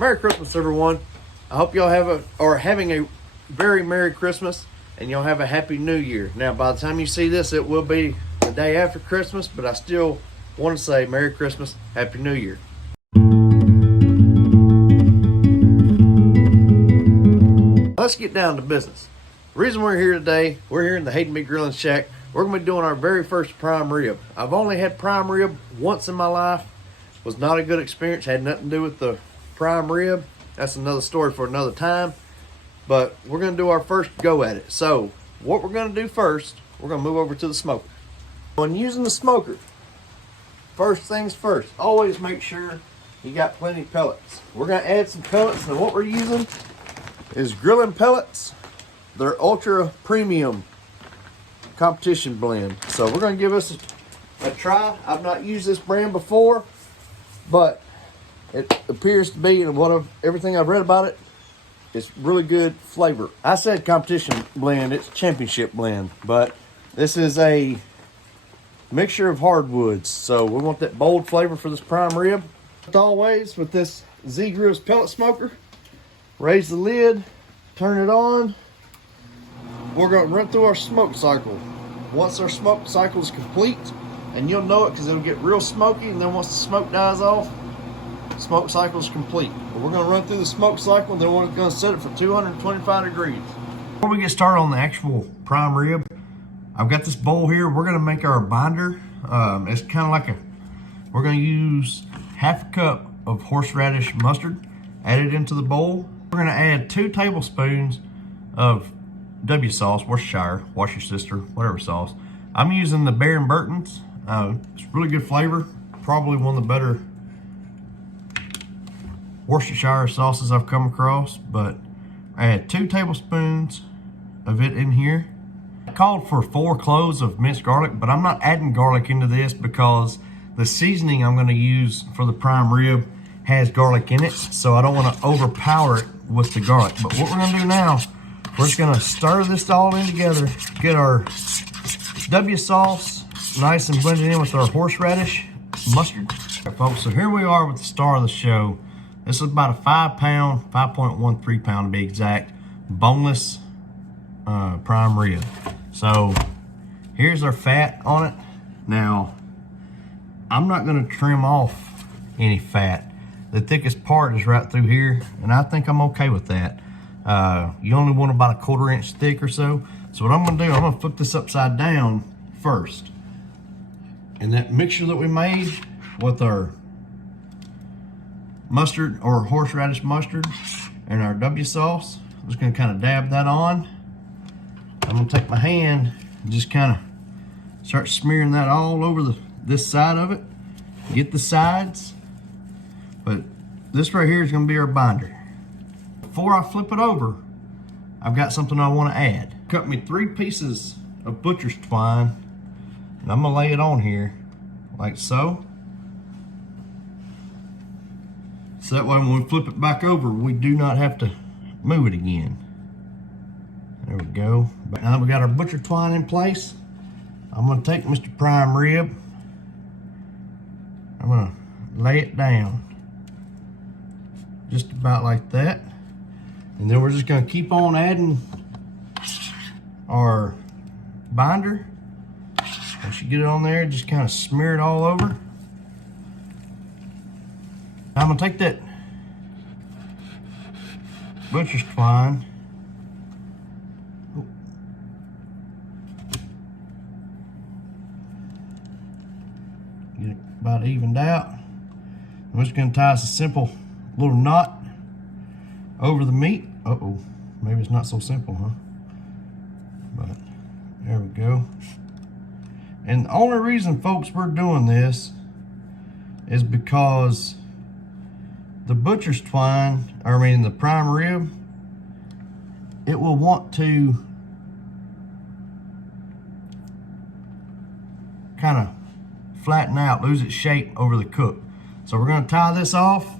Merry Christmas, everyone. I hope y'all having a very Merry Christmas, and y'all have a Happy New Year. Now, by the time you see this, it will be the day after Christmas, but I still want to say Merry Christmas, Happy New Year. Let's get down to business. The reason we're here today, we're here in the Hayden Meat Grilling Shack. We're going to be doing our very first prime rib. I've only had prime rib once in my life. It was not a good experience. Had nothing to do with the prime rib. That's another story for another time. But we're going to do our first go at it. So what we're going to do first, we're going to move over to the smoker. When using the smoker, first things first, always make sure you got plenty of pellets. We're going to add some pellets, and what we're using is grilling pellets. They're ultra premium competition blend. So we're going to give this a try. I've not used this brand before, but it appears to be, and everything I've read about it, it's really good flavor. I said competition blend, it's championship blend, but this is a mixture of hardwoods. So we want that bold flavor for this prime rib. As always, with this Z-Grills pellet smoker, raise the lid, turn it on. We're going to run through our smoke cycle. Once our smoke cycle is complete, and you'll know it because it'll get real smoky, and then once the smoke dies off, the smoke cycle is complete. But we're going to run through the smoke cycle, and then we're going to set it for 225 degrees. Before we get started on the actual prime rib, I've got this bowl here. We're going to make our binder. It's kind of like we're going to use half a cup of horseradish mustard, add it into the bowl. We're going to add 2 tablespoons of W sauce, Worcestershire, wash your sister, whatever sauce. I'm using the Bear & Burton's. It's really good flavor. Probably one of the better Worcestershire sauces I've come across, but I had 2 tablespoons of it in here. I called for 4 cloves of minced garlic, but I'm not adding garlic into this because the seasoning I'm going to use for the prime rib has garlic in it, so I don't want to overpower it with the garlic. But what we're going to do now, we're just going to stir this all in together, get our W sauce nice and blended in with our horseradish mustard. Okay, folks, so here we are with the star of the show. This is about a 5-pound, 5.13 pound to be exact, boneless prime rib. So here's our fat on it. Now, I'm not going to trim off any fat. The thickest part is right through here, and I think I'm okay with that. You only want about a 1/4 inch thick or so. So what I'm going to do, I'm going to flip this upside down first. And that mixture that we made with our mustard or horseradish mustard and our W sauce, I'm just going to kind of dab that on. I'm going to take my hand and just kind of start smearing that all over this side of it. Get the sides. But this right here is going to be our binder. Before I flip it over, I've got something I want to add. Cut me 3 pieces of butcher's twine, and I'm going to lay it on here like so. So that way when we flip it back over, we do not have to move it again. There we go. But now that we got our butcher twine in place, I'm going to take Mr. Prime Rib. I'm going to lay it down just about like that. And then we're just going to keep on adding our binder. Once you get it on there, just kind of smear it all over. Now I'm going to take that butcher's twine, get it about evened out. I'm just going to tie us a simple little knot over the meat. Uh-oh, maybe it's not so simple, huh? But there we go. And the only reason, folks, we're doing this is because the butcher's twine, the prime rib, it will want to kind of flatten out, lose its shape over the cook. So we're going to tie this off,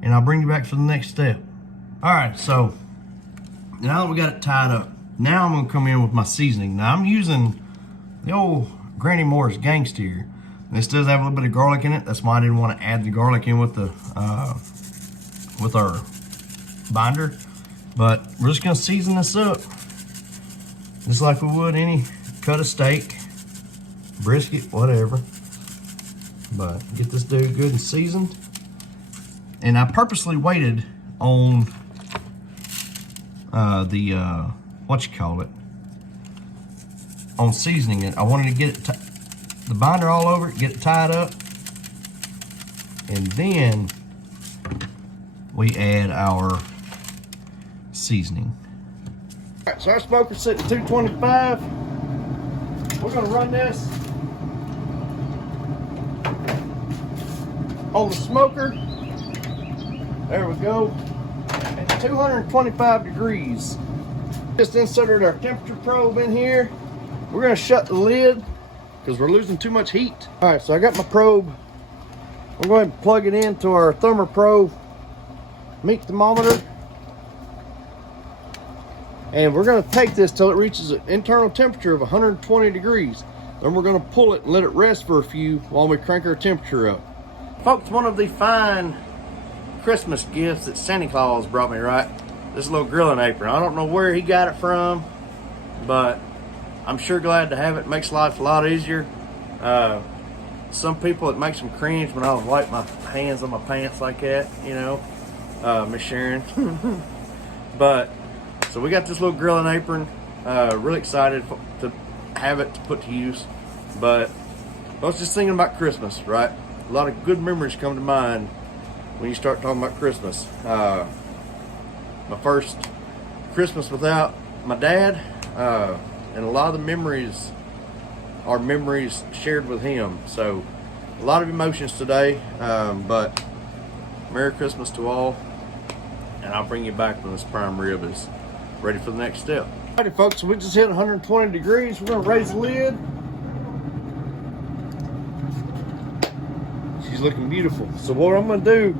and I'll bring you back for the next step. All right, so now that we got it tied up, now I'm gonna come in with my seasoning. Now I'm using the old Granny Moore's Gangster. This does have a little bit of garlic in it. That's why I didn't want to add the garlic in with the with our binder, but we're just gonna season this up just like we would any cut of steak, brisket, whatever. But get this dude good and seasoned. And I purposely waited on on seasoning it. I wanted to get it the binder all over it, get it tied up, and then we add our seasoning. All right, so our smoker's sitting at 225. We're gonna run this on the smoker. There we go. At 225 degrees. Just inserted our temperature probe in here. We're gonna shut the lid because we're losing too much heat. All right, so I got my probe. I'm going to plug it into our thermoprobe meat thermometer. And we're gonna take this till it reaches an internal temperature of 120 degrees. Then we're gonna pull it and let it rest for a few while we crank our temperature up. Folks, one of the fine Christmas gifts that Santa Claus brought me, right? This little grilling apron. I don't know where he got it from, but I'm sure glad to have it. It makes life a lot easier. Some people, it makes them cringe when I wipe my hands on my pants like that, you know, Miss Sharon. But, so we got this little grilling apron. Really excited to have it to put to use. But I was just thinking about Christmas, right? A lot of good memories come to mind when you start talking about Christmas. My first Christmas without my dad, and a lot of the memories are memories shared with him. So a lot of emotions today, but Merry Christmas to all, and I'll bring you back when this prime rib is ready for the next step. Alrighty folks, so we just hit 120 degrees. We're gonna raise the lid. She's looking beautiful. So what I'm gonna do,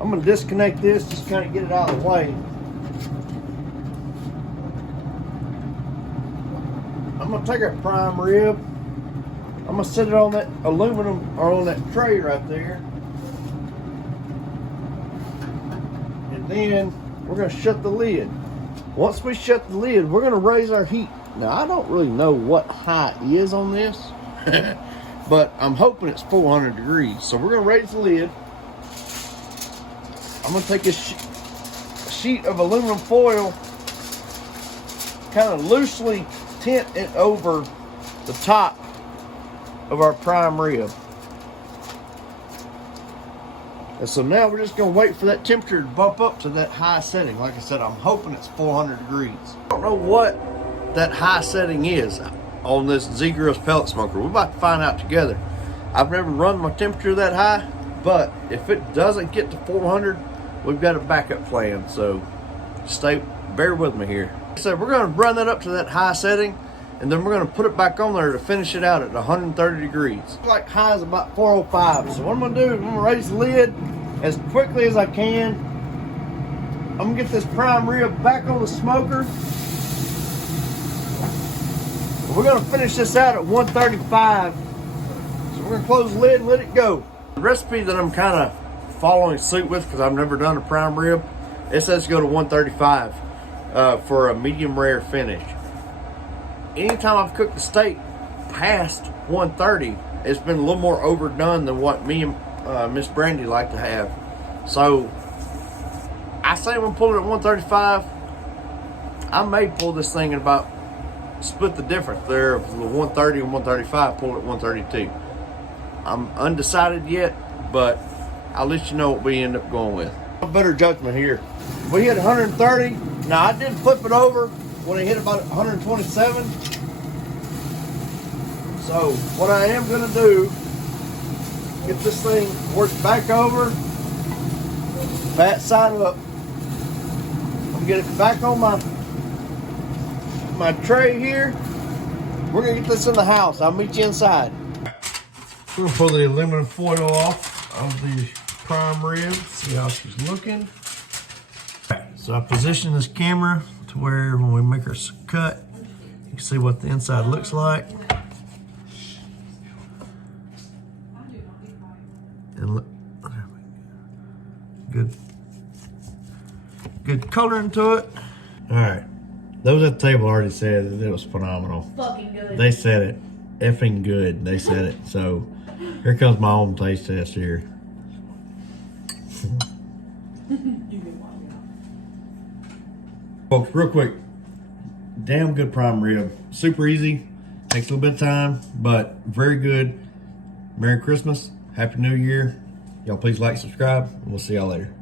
I'm gonna disconnect this, just kind of get it out of the way. I'm gonna take our prime rib. I'm gonna set it on that aluminum, or on that tray right there. And then we're gonna shut the lid. Once we shut the lid, we're gonna raise our heat. Now, I don't really know what high it is on this, but I'm hoping it's 400 degrees. So we're gonna raise the lid. I'm gonna take a sheet of aluminum foil, kind of loosely tint it over the top of our prime rib. And so now we're just gonna wait for that temperature to bump up to that high setting. Like I said, I'm hoping it's 400 degrees. I don't know what that high setting is on this Z-Grills pellet smoker. We're about to find out together. I've never run my temperature that high, but if it doesn't get to 400, we've got a backup plan. So bear with me here. So we're gonna run that up to that high setting, and then we're gonna put it back on there to finish it out at 130 degrees. Like high is about 405. So what I'm gonna do is I'm gonna raise the lid as quickly as I can. I'm gonna get this prime rib back on the smoker. We're gonna finish this out at 135. So we're gonna close the lid and let it go. The recipe that I'm kind of following suit with, because I've never done a prime rib, it says go to 135 for a medium rare finish. Anytime I've cooked a steak past 130, it's been a little more overdone than what me and Miss Brandy like to have. So I say I'm gonna pull it at 135. I may pull this thing in about, split the difference there of the 130 and 135, pull it at 132. I'm undecided yet, but I'll let you know what we end up going with. Better judgment here. We hit 130. Now I did flip it over when it hit about 127. So what I am gonna do, get this thing worked back over, fat side up. I'm gonna get it back on my tray here. We're gonna get this in the house. I'll meet you inside. We're gonna pull the aluminum foil off of the prime rib, see how she's looking. So I position this camera to where when we make our cut, you can see what the inside looks like. And look, good Good coloring to it. All right. Those at the table already said that it was phenomenal. Fucking good. They said it. Effing good. They said it. So here comes my own taste test here. Folks, real quick. Damn good prime rib. Super easy. Takes a little bit of time, but very good. Merry Christmas. Happy New Year. Y'all please like, subscribe, and we'll see y'all later.